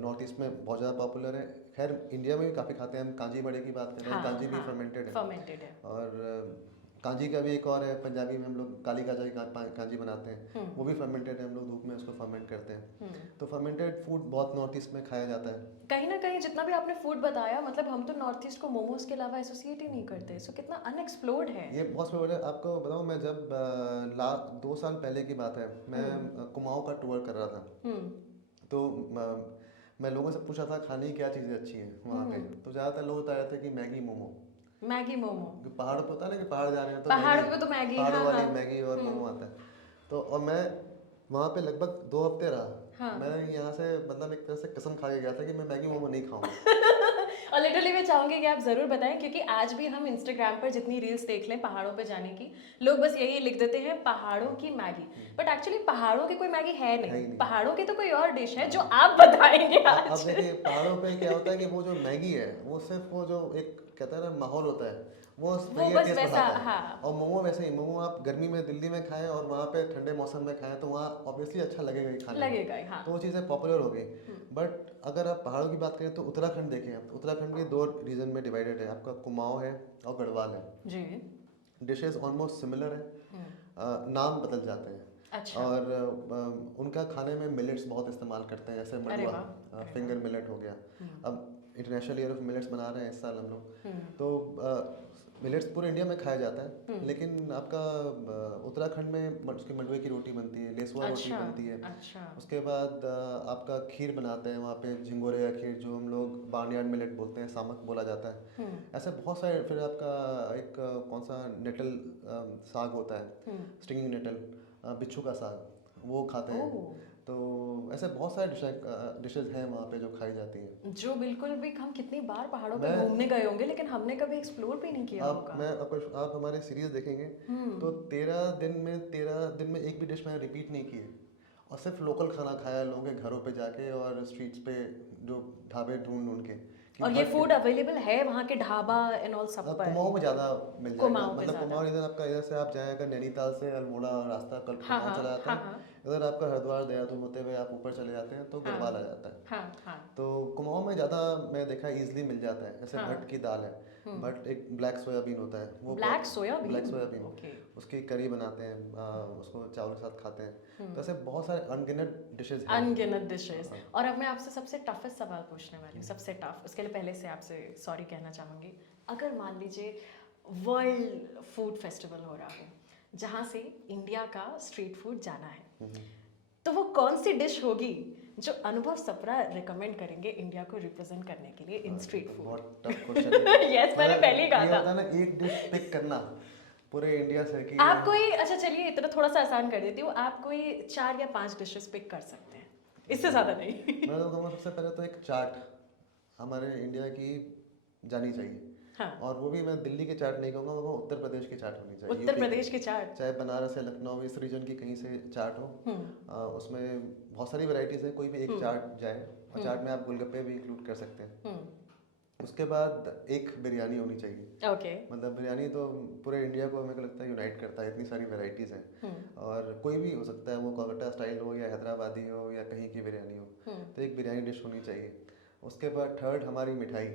नॉर्थ ईस्ट में बहुत ज़्यादा पॉपुलर है, खैर इंडिया में भी काफ़ी खाते हैं। हम कांजी बड़े की बात कर रहे हैं, कांजी भी फर्मेंटेड है। फर्मेंटेड है। और कांजी का भी एक और है, पंजाबी में हम लोग काली काजा की कांजी बनाते हैं, वो भी फर्मेंटेड है। हम लोग धूप में उसको फर्मेंट करते हैं। तो फर्मेंटेड फूड बहुत नॉर्थ ईस्ट में खाया जाता है। कहीं ना कहीं जितना भी आपने फूड बताया, मतलब हम तो नॉर्थ ईस्ट को मोमोज के अलावा एसोसिएट ही नहीं करते, सो कितना अनएक्सप्लोर्ड है। ये बहुत फेमस है। आपको बताऊँ, मैं जब 2 साल पहले की बात है, मैं कुमाऊँ का टूर कर रहा था। तो मैं लोगों से पूछा था खाने की क्या चीज़ें अच्छी हैं वहाँ पे। तो ज़्यादातर लोग बता रहे थे कि मैगी मोमो। मैगी मोमो। पहाड़ पे होता है ना कि पहाड़ जा रहे हैं तो पहाड़ मैगी, पे तो मैगी, पहाड़ों हाँ, वाली हाँ। मैगी और मोमो आता है। तो और मैं वहाँ पे लगभग 2 हफ्ते रहा। मैं यहाँ से मतलब एक तरह से कसम खा के गया था कि मैं मैगी मोमो नहीं खाऊंगा। और लिटरली मैं चाहूंगी कि आप जरूर बताएं, क्योंकि आज भी हम इंस्टाग्राम पर जितनी रील्स देख लें पहाड़ों पे जाने की, लोग बस यही लिख देते हैं पहाड़ों की मैगी। बट एक्चुअली पहाड़ों की कोई मैगी है नहीं, पहाड़ों की तो कोई और डिश है जो आप बताएंगे अब आज। देखिए पहाड़ों पे क्या होता है कि वो जो मैगी है वो सिर्फ वो जो एक कहता है ना माहौल होता है, वो वही बस टेस्ट वैसा, बताता है। हाँ। और मोमो वैसे ही, मोमो आप गर्मी में दिल्ली में खाएं और वहाँ पे ठंडे मौसम में खाएं तो वहाँ ऑब्वियसली अच्छा लगेगा ही खाने में। लगेगा ही, हाँ। तो वो चीज़ें पॉपुलर हो गई। बट अगर आप पहाड़ों की बात करें तो उत्तराखंड देखें आप, उत्तराखंड भी 2 रीजन में डिवाइडेड है। आपका कुमाऊँ है और गढ़वाल है। जी। डिशेस ऑलमोस्ट सिमिलर है, नाम बदल जाते हैं। अच्छा। और उनका खाने में मिलेट्स बहुत इस्तेमाल करते हैं, जैसे अरे मंडुआ, वाह, फिंगर मिलेट हो गया। अब इंटरनेशनल ईयर ऑफ मिलेट्स मना रहे हैं इस साल हम लोग। तो मिलेट्स पूरे इंडिया में खाया जाता है, लेकिन आपका उत्तराखंड में उसकी मंडुए की रोटी बनती है, लेसुआ रोटी बनती है। अच्छा। उसके बाद आपका खीर बनाते हैं वहाँ पे, झिंगोरे या खीर जो हम लोग बार्नयार्ड मिलेट बोलते हैं, सामक बोला जाता है। ऐसे बहुत सारे। फिर आपका एक कौन सा नेटल साग होता है, स्टिंगिंग नेटल, बिच्छू का साग, वो खाते हैं। तो ऐसे बहुत सारे डिशेज हैं वहाँ पे जो खाई जाती हैं, जो बिल्कुल भी हम कितनी बार पहाड़ों पे घूमने गए होंगे लेकिन हमने कभी एक्सप्लोर भी नहीं किया होगा। आप हमारे सीरीज देखेंगे तो 13 दिन में एक भी डिश मैंने रिपीट नहीं की है, और सिर्फ लोकल खाना खाया लोगों के घरों पे जाके और स्ट्रीट्स पे जो ढाबे ढूंढ के। और ये फूड अवेलेबल है वहाँ के ढाबा एंड ऑल सब पर? कुमाऊँ में ज़्यादा मिल जाएगा। कुमाऊँ पे मतलब कुमाऊँ इधर आपका, इधर से आप जाएगा नैनीताल से अल्मोड़ा रास्ता कल कुमाऊँ चला जाता है। इधर आपका हरिद्वार देहरादून होते हुए आप ऊपर चले जाते हैं तो गढ़वाल आ जाता है। तो कुमाऊँ में ज़्यादा मैं देखा ईजिली मिल जाता है। जैसे भट्ट की दाल है, बट एक ब्लैक सोयाबीन होता है, वो ब्लैक सोयाबीन, उसकी करी बनाते हैं, उसको चावल के साथ खाते हैं। तो ऐसे बहुत सारे अनगिनत डिशेज हैं। अनगिनत डिशेस। और अब मैं आपसे सबसे टफेस्ट सवाल पूछने वाली हूँ, सबसे टफ। उसके लिए पहले से आपसे सॉरी कहना चाहूँगी। अगर मान लीजिए वर्ल्ड फूड फेस्टिवल हो रहा हो जहाँ से इंडिया का स्ट्रीट फूड जाना है, तो वो कौन सी डिश होगी जो अनुभव सप्रा रिकमेंड करेंगे इंडिया को रिप्रेजेंट करने के लिए इन स्ट्रीट फूड? बहुत टफ क्वेश्चन है। यस, मैंने पहले ही कहा था। होता है ना एक डिश पिक करना पूरे इंडिया से कि आप कोई, अच्छा चलिए इतना थोड़ा सा आसान कर देती हूँ, आप कोई 4 या 5 डिशेस पिक कर सकते हैं, इससे ज्यादा नहीं। मैं तो कहूँगा सबसे पहले तो एक चाट हमारे इंडिया की जानी चाहिए। हाँ। और वो भी मैं दिल्ली की चाट नहीं कहूँगा, वो उत्तर प्रदेश की चाट होनी चाहिए। उत्तर प्रदेश की चाट, चाहे बनारस या लखनऊ, इस रीजन की कहीं से चाट हो। उसमें बहुत सारी वैरायटीज है, कोई भी एक चाट जाए। और चाट में आप गोलगप्पे भी इंक्लूड कर सकते हैं। उसके बाद एक बिरयानी होनी चाहिए। ओके। मतलब बिरयानी तो पूरे इंडिया को मेरे को लगता है यूनाइट करता है, इतनी सारी वैरायटीज़ हैं। और कोई भी हो सकता है, वो कोलकाता स्टाइल हो या हैदराबादी हो या कहीं की बिरयानी हो, तो एक बिरयानी डिश होनी चाहिए। उसके बाद थर्ड हमारी मिठाई।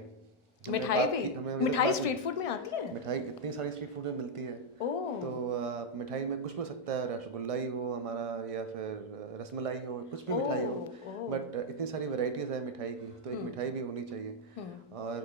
मिठाई भी? मिठाई स्ट्रीट फूड में आती है? मिठाई इतनी सारी स्ट्रीट फूड में मिलती है। तो मिठाई में कुछ भी हो सकता है, रसगुल्ला ही हो हमारा या फिर रसमलाई हो, कुछ भी मिठाई हो। बट इतनी सारी वैरायटीज़ है मिठाई की, तो एक मिठाई भी होनी चाहिए। और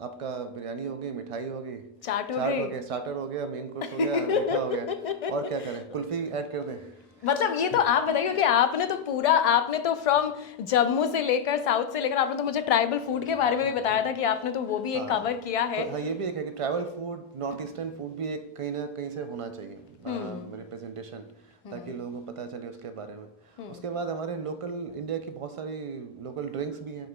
आपका बिरयानी हो गई, मिठाई हो गई, चाट हो गई, स्टार्टर हो गया, मेन कोर्स हो गया, मीठा हो गया, और क्या करें, कुल्फी ऐड कर दें। मतलब ये तो आप बताइए कि आपने तो फ्रॉम जम्मू से लेकर साउथ से लेकर आपने तो मुझे ट्राइबल फूड के बारे में भी बताया था कि आपने तो वो भी एक कवर किया है। हाँ, ये भी एक है कि tribal food, north eastern food भी एक कहीं ना कहीं से होना चाहिए। रिप्रेजेंटेशन, ताकि लोगों को पता चले उसके बारे में। उसके बाद हमारे लोकल इंडिया की बहुत सारी लोकल ड्रिंक्स भी हैं।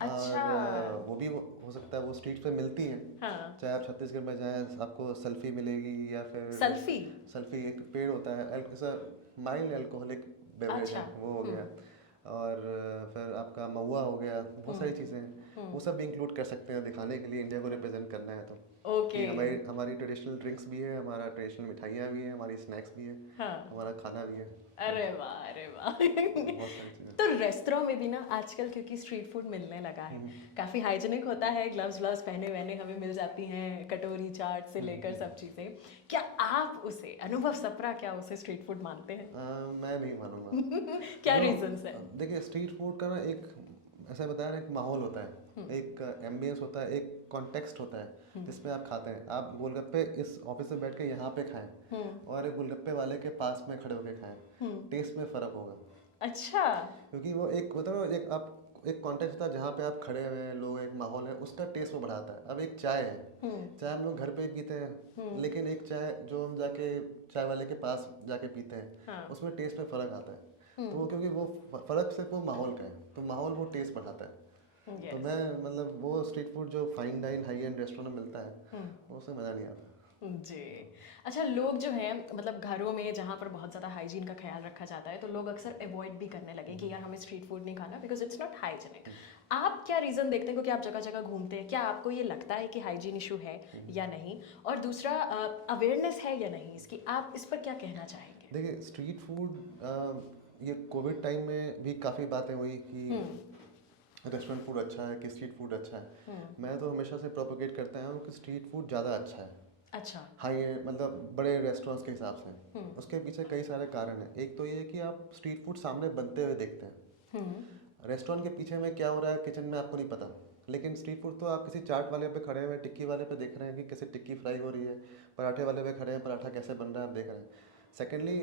अच्छा। और वो भी हो सकता है वो स्ट्रीट पे मिलती हैं। हाँ। चाहे आप छत्तीसगढ़ में जाएं, आपको सल्फी मिलेगी, या फिर सल्फी? सल्फी एक पेड़ होता है, माइल्ड अल्कोहलिक बेवरेज अच्छा। है, वो हो गया। और फिर आपका महुआ हो गया, बहुत सारी चीज़ें हैं, वो सब भी इंक्लूड कर सकते हैं दिखाने के लिए, इंडिया को रिप्रेजेंट करना है तो। ओके। कि हमारी हमारी ट्रेडिशनल ड्रिंक्स भी है, हमारा ट्रेडिशनल मिठाइयाँ भी हैं, हमारी स्नैक्स भी है, हाँ। हमारा खाना भी है, अरे वाह, अरे वाह। बहुत सारी चीज़ें। तो रेस्टोरेंट में भी ना आजकल क्योंकि स्ट्रीट फूड मिलने लगा है, काफी हाइजीनिक होता है, ग्लव्स व्लव्स पहने वहने हमें मिल जाती हैं, कटोरी चाट से लेकर सब चीजें। क्या आप उसे, अनुभव सप्रा, क्या उसे स्ट्रीट फूड मानते हैं? मैं नहीं मानूंगा। क्या रीजंस है? देखिए, स्ट्रीट फूड का ना एक, ऐसा बताया ना, एक माहौल होता है, एक एम्बियंस होता है, एक कॉन्टेक्स्ट होता है जिसमें आप खाते हैं। आप गोलगप्पे इस ऑफिस में बैठ के यहाँ पे खाएं और एक गोलगप्पे वाले के पास में खड़े होकर खाएं, टेस्ट में फ़र्क होगा। अच्छा। क्योंकि वो एक मतलब एक आप एक कॉन्टेक्स्ट था जहाँ पे आप खड़े हुए हैं, लोग, एक माहौल है, उसका टेस्ट वो बढ़ाता है। अब एक चाय है, चाय हम लोग घर पे पीते हैं, लेकिन एक चाय जो हम जाके चाय वाले के पास जाके पीते हैं, हाँ। उसमें टेस्ट में फ़र्क आता है। तो वो क्योंकि वो फ़र्क सिर्फ वो माहौल का है, तो माहौल वो टेस्ट बढ़ाता है। तो मैं मतलब वो स्ट्रीट फूड जो fine dine high end restaurant में मिलता है, उससे मज़ा नहीं आता। जी। अच्छा, लोग जो हैं मतलब घरों में जहाँ पर बहुत ज़्यादा हाइजीन का ख्याल रखा जाता है, तो लोग अक्सर अवॉइड भी करने लगे कि यार हमें स्ट्रीट फूड नहीं खाना बिकॉज इट्स नॉट हाइजीनिक। आप क्या रीज़न देखते हैं, क्योंकि आप जगह जगह घूमते हैं, क्या आपको ये लगता है कि हाइजीन इशू है या नहीं? और दूसरा, अवेयरनेस है या नहीं इसकी, आप इस पर क्या कहना चाहेंगे? देखिए, स्ट्रीट फूड ये कोविड टाइम में भी काफ़ी बातें हुई कि रेस्टोरेंट फूड अच्छा है कि स्ट्रीट फूड अच्छा है। मैं तो हमेशा से प्रोपोगेट करता हूँ कि स्ट्रीट फूड ज़्यादा अच्छा है। अच्छा। हाई मतलब बड़े रेस्टोरेंट्स के हिसाब से। उसके पीछे कई सारे कारण हैं। एक तो ये है कि आप स्ट्रीट फूड सामने बनते हुए देखते हैं। रेस्टोरेंट के पीछे में क्या हो रहा है किचन में आपको नहीं पता, लेकिन स्ट्रीट फूड तो आप किसी चाट वाले पे खड़े हुए, टिक्की वाले पे देख रहे हैं कि कैसे टिक्की फ्राई हो रही है, पराठे वाले पे खड़े हैं, पराठा कैसे बन रहा है आप देख रहे हैं। सेकेंडली,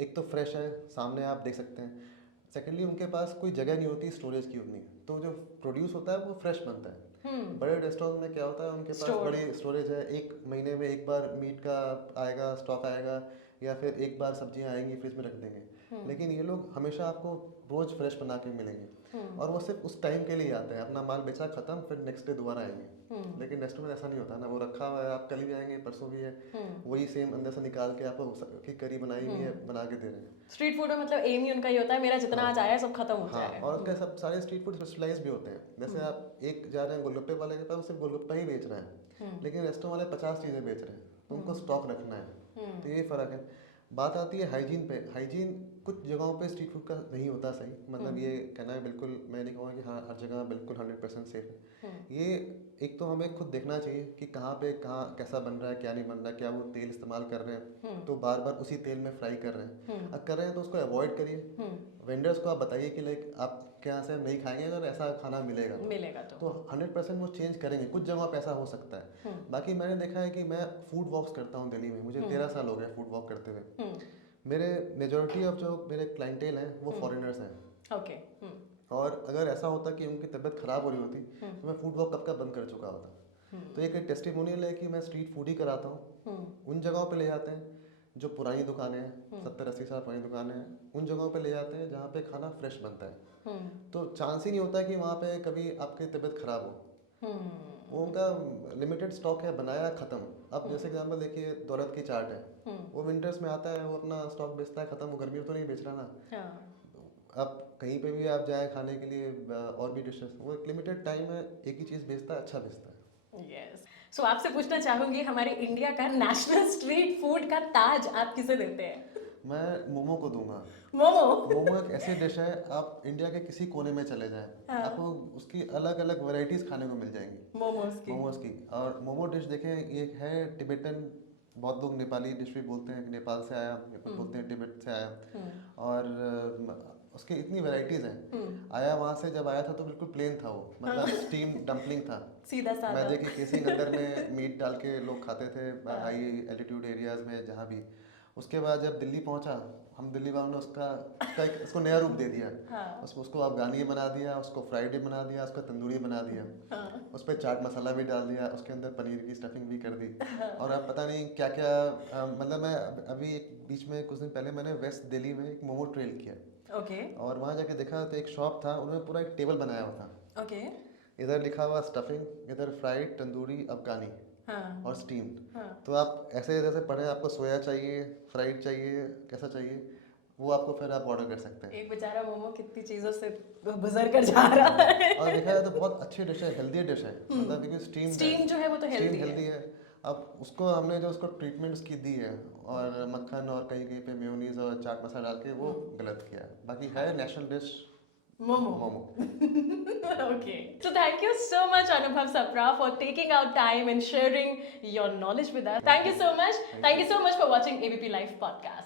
एक तो फ्रेश है, सामने आप देख सकते हैं। सेकेंडली, उनके पास कोई जगह नहीं होती स्टोरेज की उतनी, तो जो प्रोड्यूस होता है वो फ्रेश बनता है। बड़े रेस्टोरेंट में क्या होता है, उनके पास बड़ी स्टोरेज है, एक महीने में एक बार मीट का आएगा, स्टॉक आएगा, या फिर एक बार सब्जियां आएंगी, फ्रिज में रख देंगे। लेकिन ये लोग हमेशा आपको रोज फ्रेश बना के मिलेंगे, और वो सिर्फ उस टाइम के लिए आते हैं, अपना माल बेचा खत्म, फिर नेक्स्ट डे दोबारा आएंगे। लेकिन रेस्टोरेंट में ऐसा नहीं होता ना, वो रखा हुआ है, आप कल भी आएंगे, परसों भी है, वही सेम अंदर से निकाल के आपको की करी बनाई हुई है बना के दे रहे हैं। स्ट्रीट फूड में मतलब एम ही उनका ही होता है, मेरा जितना आज आया सब खत्म हो जाए। और उसके सब सारे स्ट्रीट फूड स्पेशलाइज भी होते हैं। जैसे आप एक जा रहे हैं गोलगप्पे वाले के पास, वो सिर्फ गोलगप्पा ही बेच रहे हैं, लेकिन रेस्टोरेंट वाले 50 चीज़ें बेच रहे हैं, तो उनको स्टॉक रखना है। तो ये फ़र्क है। बात आती है हाइजीन पे। हाइजीन कुछ जगहों पे स्ट्रीट फूड का नहीं होता सही, मतलब ये कहना है बिल्कुल, मैं नहीं कहूँगा कि हाँ हर जगह बिल्कुल 100% सेफ है। ये एक तो हमें खुद देखना चाहिए कि कहाँ पे कहाँ कैसा बन रहा है, क्या नहीं बन रहा है, क्या वो तेल इस्तेमाल कर रहे हैं तो बार बार उसी तेल में फ्राई कर रहे हैं, अगर कर रहे हैं तो उसको अवॉइड करिए। वेंडर्स को आप बताइए कि लाइक आपके यहाँ से हम नहीं खाएंगे, अगर ऐसा खाना मिलेगा तो 100% वो चेंज करेंगे। कुछ जगहों पे ऐसा हो सकता है। बाकी मैंने देखा है कि मैं फूड वॉक्स करता हूँ दिल्ली में, मुझे 13 साल हो गए फूड वॉक करते हुए। मेरे मेजोरिटी ऑफ जो मेरे क्लाइंटेल हैं वो फॉरेनर्स हैं। ओके। और अगर ऐसा होता कि उनकी तबीयत खराब हो रही होती तो मैं फूड वॉक कब का बंद कर चुका होता। तो एक टेस्टिमोनियल है कि मैं स्ट्रीट फूड ही कराता हूँ। उन जगहों पे ले जाते हैं जो पुरानी दुकानें हैं, 70-80 साल पुरानी दुकानें हैं, उन जगहों पे ले जाते हैं जहाँ पे खाना फ्रेश बनता है। तो चांस ही नहीं होता कि वहाँ पे कभी आपकी तबीयत खराब हो। वो उनका लिमिटेड स्टॉक है, बनाया खत्म। अब जैसे एग्जांपल देखिए, दौलत की चाट है, वो विंटर्स में आता है, वो अपना स्टॉक बेचता है खत्म, वो गर्मी में तो नहीं बेच रहा ना। अब कहीं पे भी आप जाए खाने के लिए और भी डिशेस, वो एक लिमिटेड टाइम है, एक ही चीज़ बेचता है, अच्छा बेचता है। यस। सो आपसे पूछना चाहूंगी, हमारे इंडिया का नेशनल स्ट्रीट फूड का ताज आप किसे देते हैं? मैं मोमो को दूंगा। मोमो एक ऐसी डिश है, आप इंडिया के किसी कोने में चले जाएं, आपको उसकी अलग अलग वैरायटीज खाने को मिल जाएंगी मोमोज की। और मोमो डिश देखें, ये है टिबेटन, बहुत लोग नेपाली डिश भी बोलते हैं, नेपाल से आया, बोलते हैं टिबेट से आया। और उसकी इतनी वैरायटीज हैं। आया वहाँ से, जब आया था तो बिल्कुल प्लेन था वो, मतलब स्टीम डम्पलिंग था, सीधा साधा। मैदे की केसिंग अंदर में मीट डाल के लोग खाते थे हाई एल्टीट्यूड एरियाज में जहाँ भी। उसके बाद जब दिल्ली पहुँचा हम दिल्ली वालों ने उसको नया रूप दे दिया। हाँ। उसको अफगानी बना दिया, उसको फ्राइडे बना दिया, उसको तंदूरी बना दिया। हाँ। उस पर चाट मसाला भी डाल दिया, उसके अंदर पनीर की स्टफिंग भी कर दी। और अब पता नहीं क्या क्या, मतलब मैं अभी एक बीच में कुछ दिन पहले मैंने वेस्ट दिल्ली में एक मोमो ट्रेल किया, ओके और वहाँ जाके देखा तो एक शॉप था, उन्होंने पूरा एक टेबल बनाया हुआ था। ओके इधर लिखा हुआ स्टफिंग, इधर फ्राइड, तंदूरी, अफगानी हाँ और स्टीम्ड। हाँ तो आप ऐसे जैसे पढ़े, आपको सोया चाहिए, फ्राइड चाहिए, कैसा चाहिए, वो आपको फिर आप ऑर्डर कर सकते हैं। एक बेचारा मोमो कितनी चीजों से गुजर कर जा रहा है। और देखा जाए तो बहुत अच्छी डिश है, हेल्दी डिश है, मतलब क्योंकि स्टीम जो है वो तो हेल्दी है। हेल्दी है। अब उसको हमने जो उसको ट्रीटमेंट उसकी दी है, और मक्खन और कहीं कहीं पे मेयोनीज और चाट मसाला डाल के वो गलत किया है। बाकी है national dish momo. Momo. Okay. So thank you so much, Anubhav Sapra, for taking out time and sharing your knowledge with us. Thank you so much. Thank you so much for watching ABP Live podcast.